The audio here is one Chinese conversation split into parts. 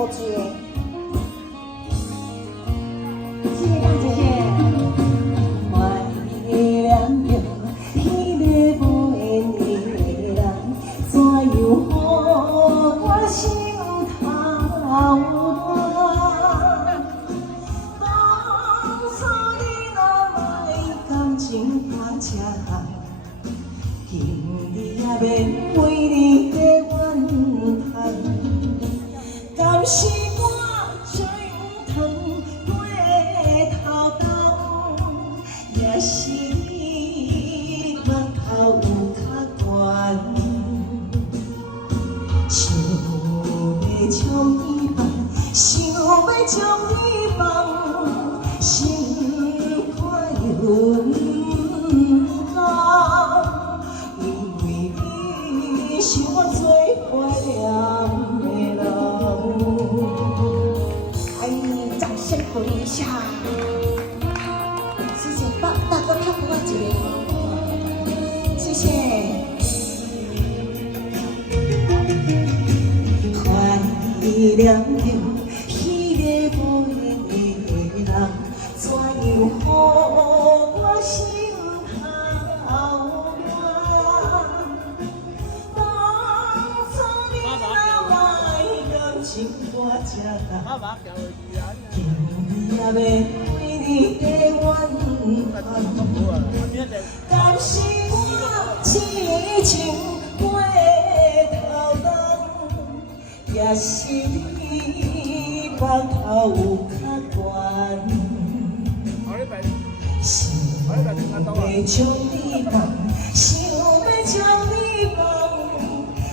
好接。谢谢大姐姐。怀念着迄个无缘的人，怎样予我心头乱？当初你若莫感情破这项，今日也免为你的怨叹。敢是我最有通过头东，也是你目头有较悬，想要将你放，想要将你放，心肝又不甘，因为你是我最怀念的人。掌声鼓励一下。谢谢大哥漂浮姐姐，谢谢。怀念着迄个无缘的人，怎样予我心头乱？当初你若莫感情破这项。今日也免为你的怨叹，敢是我痴情过头东，也是你目头有较悬，想要将你放，想要将你放，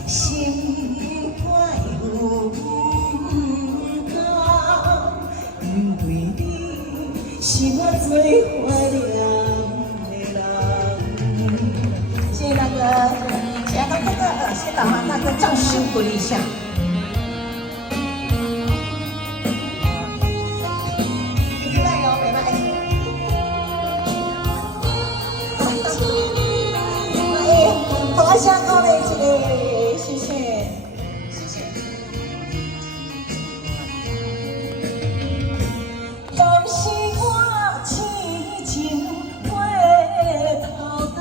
心肝又不甘。因为你是我最怀念的人。谢谢大哥，谢谢大哥，谢谢导航大哥，掌声鼓励一下。加油，美美！多谢各位姐妹，谢谢，谢谢。但是我痴情过头东，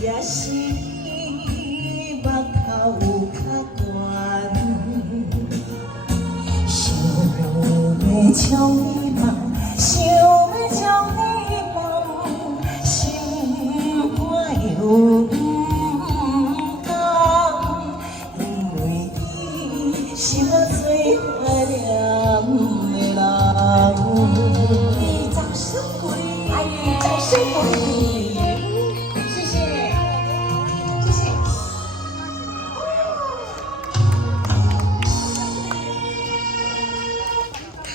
也是你目头有较悬，想要将你放，想要将你放，心肝又不甘，因为你是我最怀念的人。掌声鼓励，掌声鼓励。